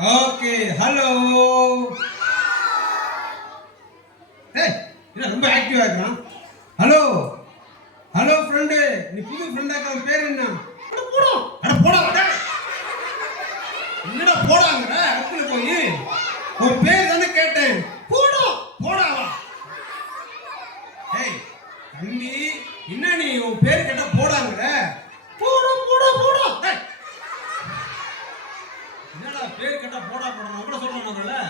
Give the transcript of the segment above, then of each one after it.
Okay hello. ஏய் என்ன ரொம்ப ஆக்டிவா இருக்கான். ஹலோ ஹலோ ஃப்ரெண்டு, நீ புது ஃப்ரெண்டா இருக்க, உன் பேர் என்ன? அட போடா, அட போடா, டேய் என்னடா போடாங்கற இடத்துல போய் உன் பேர் தானே கேட்டேன். போடா போடாவா. ஏய் தம்பி, என்ன நீ உன் பேர் கேட்டா போடாங்கற? போடா போடா போடா. டேய் என்னடா பேர் கேட்டா போடா போடா நம்மள சொல்றானே.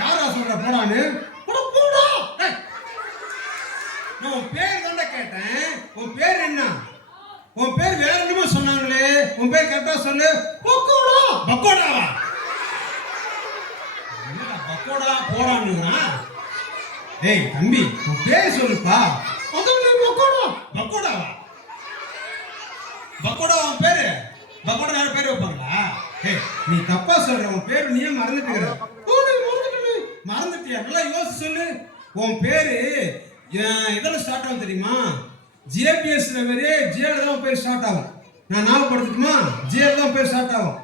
யாரா சொல்ற போடான்னு? போடா போடா. டேய் நான் உன் பேர் தானே கேட்டேன். உன் பேர் என்ன? உன் பேர் வேற என்னமோ சொன்னாங்களே, உன் பேர் கரெக்டா சொல்லு. பக்கோடா. பக்கோடாவா? என்னடா பக்கோடா போடான்னுங்கறா? டேய் தம்பி, உன் பேர் சொல்லுப்பா. அதான் பக்கோடா. பக்கோடாவா? பக்கோடா உன் பேரு? பக்கோடா யார பேர் வைப்பாங்களா? ஏய் நீ தப்பா சொல்ற, உன் பேர் நீயே மறந்துட்டீங்கற. மறந்துட்டியா? நல்லா யோசிச்சு சொல்லு. உன் பேரு இதெல்லாம் ஸ்டார்ட் ஆகும் தெரியுமா? ஜேபிஎஸ்ல வரையே ஜேல தான் பேர் ஸ்டார்ட் ஆகும். நான் ஞாபகப்படுத்தட்டுமா? ஜேல தான் பேர் ஸ்டார்ட் ஆகும்.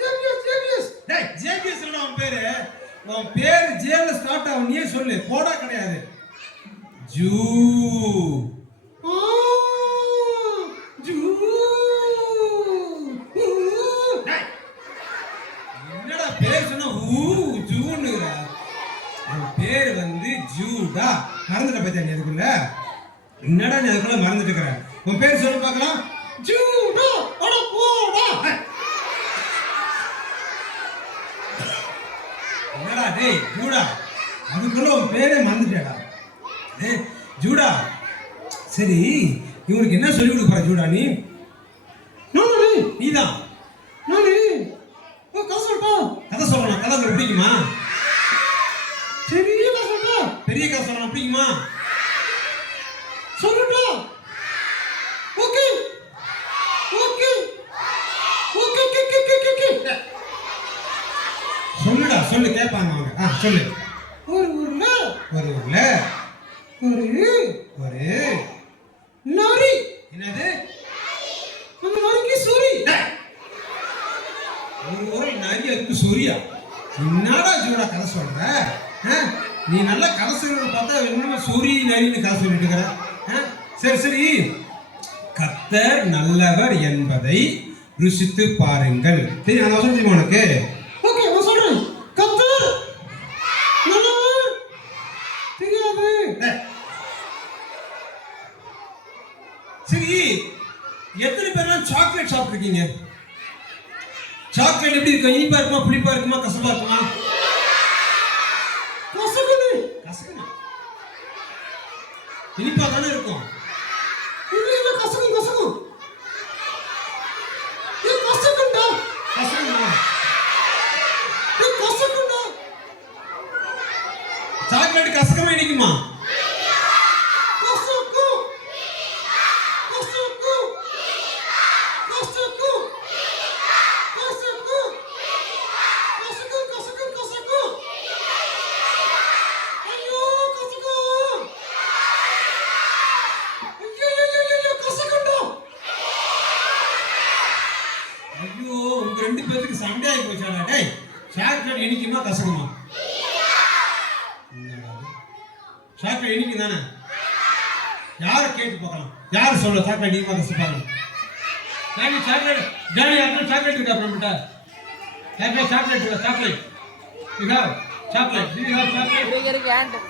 JBS JBS. டேய் ஜேபிஎஸ் இல்ல உன் பேரு. உன் பேர் ஜேல ஸ்டார்ட் ஆகும், நீயே சொல்லு. போடா கிடையாது. ஜூ. ஜூ. என்னடா பேர் சொன்னா ஜூன்னுங்கற? உன் பேர் வந்து ஜூடா. மறந்துட்ட பத்தியா நீ அதுக்குள்ள? என்னடா நீ அதுக்குள்ள மறந்துட்டு இருக்கற? உன் பேர் சொல்லு பார்க்கலாம். ஜூடா. அட போடா. என்னடா டேய் ஜூடா, அதுக்குள்ள உன் பேரே மறந்துட்டேடா. டேய் ஜூடா, சரி இவனுக்கு என்ன சொல்லி கொடுக்க போற ஜூடா நீ? நானே நீதான். நானே கதை சொல்லட்டா? கதை சொல்லணும். கதை சொல்ல பிடிக்குமா? பெரிய கதை சொல்லட்டா? பெரிய கதை சொல்லணும் பிடிக்குமா? சொல்லட்டா? Okay okay okay okay. சொல்லுடா, சொல்லு கேட்பாங்க அவங்க. சொல்லு. ஒரு ஊர்ல ஒரு நரி. என்னது? அந்த நரிக்கு சொறி. ஒரு ஊர்ல நரி அதுக்கு சொறியா? என்னடா ஜோடா கதை சொல்ற? நீ நல்லா கதை சொல்றது பார்த்தா என்னமா சொறி நரின்னு கதை சொல்லிட்டு இருக்கிற. சரி சரி, கர்த்தர் நல்லவர் என்பதை ருசித்து பாருங்கள். சரி நான் சொல்றேன் உனக்கு. ஓகே நான் சொல்றேன். கர்த்தர் நல்லவர் தெரியாது. சரி, எத்தனை பேர்லாம் சாக்லேட் சாப்பிட்டுருக்கீங்க? சாக்லேட் எப்படி இருக்கும்? இனிப்பா இருக்குமா, புளிப்பா இருக்குமா, கசப்பா இருக்குமா? கசக்குது. கசக்குமா? இனிப்பா தானே இருக்கும். இல்ல கசக்கும் கசக்கும். ஏ கசக்குண்டா. கசக்குமா? ஏ கசக்குண்டா. சாக்லேட் கசக்கமா இனிக்குமா? கசக்கும். கசக்கும். கசக்கும். கசக்கும். கசக்கும் கசக்கும் கசக்கும். ஐயோ கசக்கும். ஐயோ கசக்குண்டா. ஐயோ உங்க ரெண்டு பேருக்கு சண்டை ஆகி போச்சாடா. டேய் சாக்லேட் இனிக்குமா கசக்குமா? சாக்லேட் இனிக்கும் தானே? யார கேட்டு பார்க்கலாம். யார் சொல்ல சாக்லேட் இனிக்குமா கசப்பாங்க? Daddy chocolate. டாடி யாருக்கு சாக்லேட் இருக்கா நம்மகிட்ட? யாருக்கு சாக்லேட் இருக்கா? Chocolate you have chocolate. Do you have chocolate?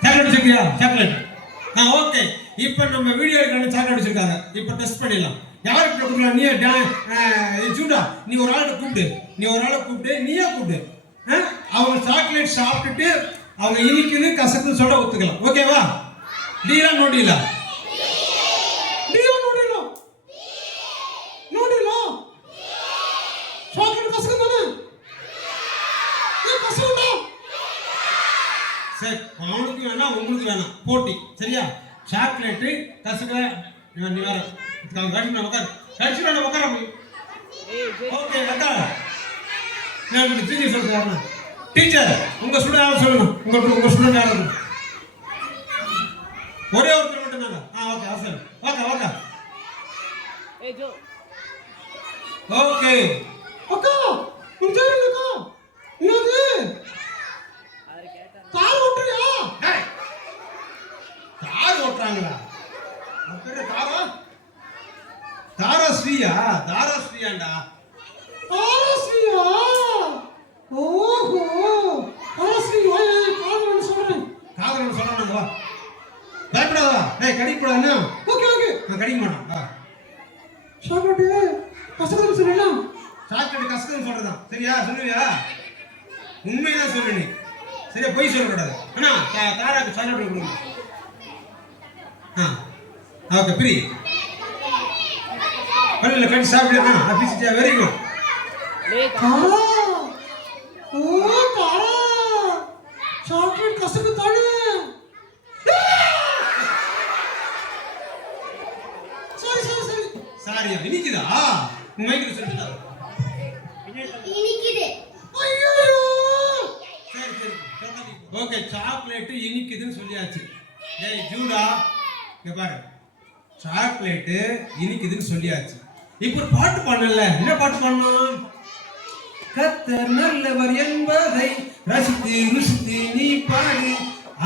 Chocolate வச்சிருக்கியா? சாக்லேட். ஓகே. இப்போ நம்ம வீடியோ எடுக்கணும். சாக்லேட் வச்சிருக்காங்க. இப்போ டெஸ்ட் பண்ணிடலாம். யாருக்கு கொடுக்கலாம்? நீ ஜூடா, நீ ஒரு ஆளை கூப்பிட்டு நீயே கூப்பிடு. அவங்க சாக்லேட் சாப்பிட்டுட்டு அவங்க இனிக்குன்னு கசக்குன்னு சொல்ல ஒத்துக்கலாம். ஓகேவா? டீலா நோ டீலா? டீலா நோ டீலா? நோ டீலா? சாக்லேட் கசக்கும் தானே? ஏ கசக்குண்டா. சரி அவனுக்கு வேணாம் உங்களுக்கு வேணாம் போட்டி. சரியா? சாக்லேட் கசக்க நீ வேற கடிச்சு உட்கார. ஓகே அக்கா, நான் டீச்சர் சொல்றேன். டீச்சர் உங்க ஸ்டூடெண்ட் யாரும் சொல்லுங்க. உங்க ஸ்டூடெண்ட் யாரும் ஒரே ஒருத்தர் மட்டும் தாங்க. ஓகே அவசரம். Okay okay. அக்கா உன் பேர் என்னக்கா? தாராஸ்ரீயாண்டா. தாராஸ்ரீயா? ஓஹோ, தாராஸ்ரீ காதலன்னு சொல்றேன். காதலன்னு சொல்றாங்க. வா, பயப்படாதா. டேய், கடிக்கூடாது. ஓகே ஓகே, நான் கடிக்க மாட்டேன். வா. சாக்லேட் கசகசன்னு சொல்லலாம். சாக்லேட் கசக்குன்னு சொல்றதான் சரியா? சொல்லுவியா? உண்மைதான் சொல்லு நீ. சரியா, பொய் சொல்லக்கூடாது. அண்ணா தாராக்கு சாக்லேட் கொடுங்க. ஓகே, பிரி பல்ல கட்டி சாப்பிடு. ஆ, வெரி குட். தாரா, ஓ தாரா, சாக்லேட் கசக்கு தானே? சரி சரி சரி. சாரியா, இனிக்குதா? உங்க மைக்கு சொல்லுடா. இனிக்குது. ஐயோ, சரி சரி, ஓகே. சாக்லேட் இனிக்குதுன்னு சொல்லியாச்சு. டேய் ஜூடா, இங்க பாரு, சாக்லேட் இனிக்குதுன்னு சொல்லியாச்சு. இப்போ ஒரு பாட்டு பாடல. என்ன பாட்டு பாடணும்? கர்த்தர் நல்லவர் என்பதை ரசித்து ருசித்து நீ பாடு,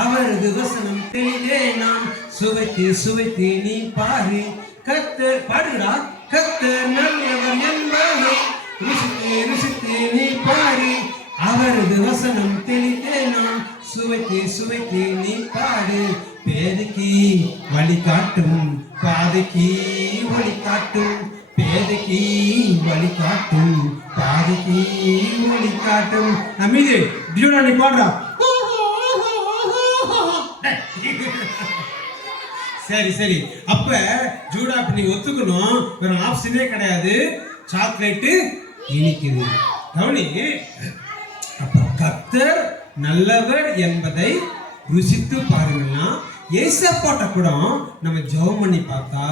அவரது வசனம் தெளிவே நாம் சுவைத்து சுவைத்து நீ பாரு. கர்த்தர் பாடுடா. கர்த்தர் நல்லவர் என்பதை ருசித்து ருசித்து நீ பாரு, அவரது வசனம் தெளிவே நாம் சுவைத்து சுவைத்து நீ பாடு. பேதைக்கு வழி காட்டும், பாதைக்கு வழி காட்டும், பேதைக்கு வழி காட்டும், பாதைக்கு வழி காட்டும். அமைதி ஜூடா, நீ பாடுறா. சரி சரி, அப்ப ஜூடா நீ ஒத்துக்கணும், வேற ஆப்ஷனே கிடையாது. சாக்லேட் இனிக்குது. கவனி, அப்ப கர்த்தர் நல்லவர் என்பதை ருசித்து பாருங்கன்னா, ஏசப்பாட்ட கூட நம்ம ஜெபம் பண்ணி பார்த்தா,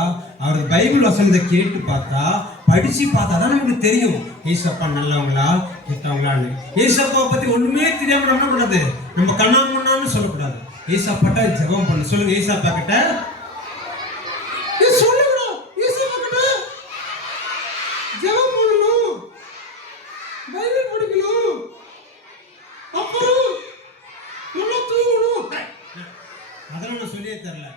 அவர் பைபிள் வசனத்தை கேட்டு பார்த்தா, படிச்சு பார்த்தா தான் நமக்கு தெரியும் ஏசப்பா நல்லவங்களா கெட்டவங்களான்னு. ஏசப்பாவை பத்தி ஒண்ணுமே தெரியாம நம்ம என்ன கூடாது, நம்ம கண்ணாமண்ணான்னு சொல்லக்கூடாது. ஏசப்பாட்ட ஜெபம் பண்ணு. சொல்லுங்க, ஏசப்பா கிட்ட சொல்லுங்கடா. ஏசப்பா கிட்ட ஜெபம் பண்ணணும், பைபிள் படிக்கணும், அப்புறம் நல்லா தூங்கணும். அதெல்லாம் நான் சொல்லியே தரல.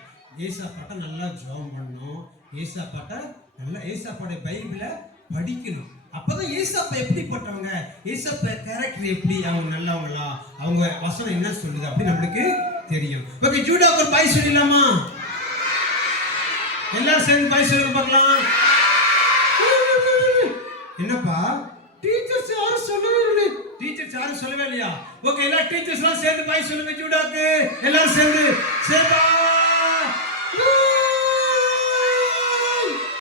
ஏசப்பாட்ட நல்லா ஜெபம் பண்ணணும், ஏசப்பாட்ட நல்லா ஏசப்பாடைய பைபிளை படிக்கணும். அப்பதான் ஏசப்பா எப்படிப்பட்டவங்க, ஏசப்பா கேரக்டர் எப்படி, அவங்க நல்லவங்களா, அவங்க வசனம் என்ன சொல்லுது அப்படி நம்மளுக்கு தெரியும். ஓகே, ஜூடாக்கு ஒரு பாய் சொல்லிடலாமா? எல்லாரும் சேர்ந்து பாய் சொல்லுங்க பார்க்கலாம். என்னப்பா, டீச்சர்ஸ் யாரும் சொல்லவே இல்லை. டீச்சர்ஸ் யாரும் சொல்லவே இல்லையா? ஓகே, எல்லா டீச்சர்ஸ்லாம் சேர்ந்து பாய் சொல்லுங்க ஜூடாக்கு. எல்லாரும் சேர்ந்து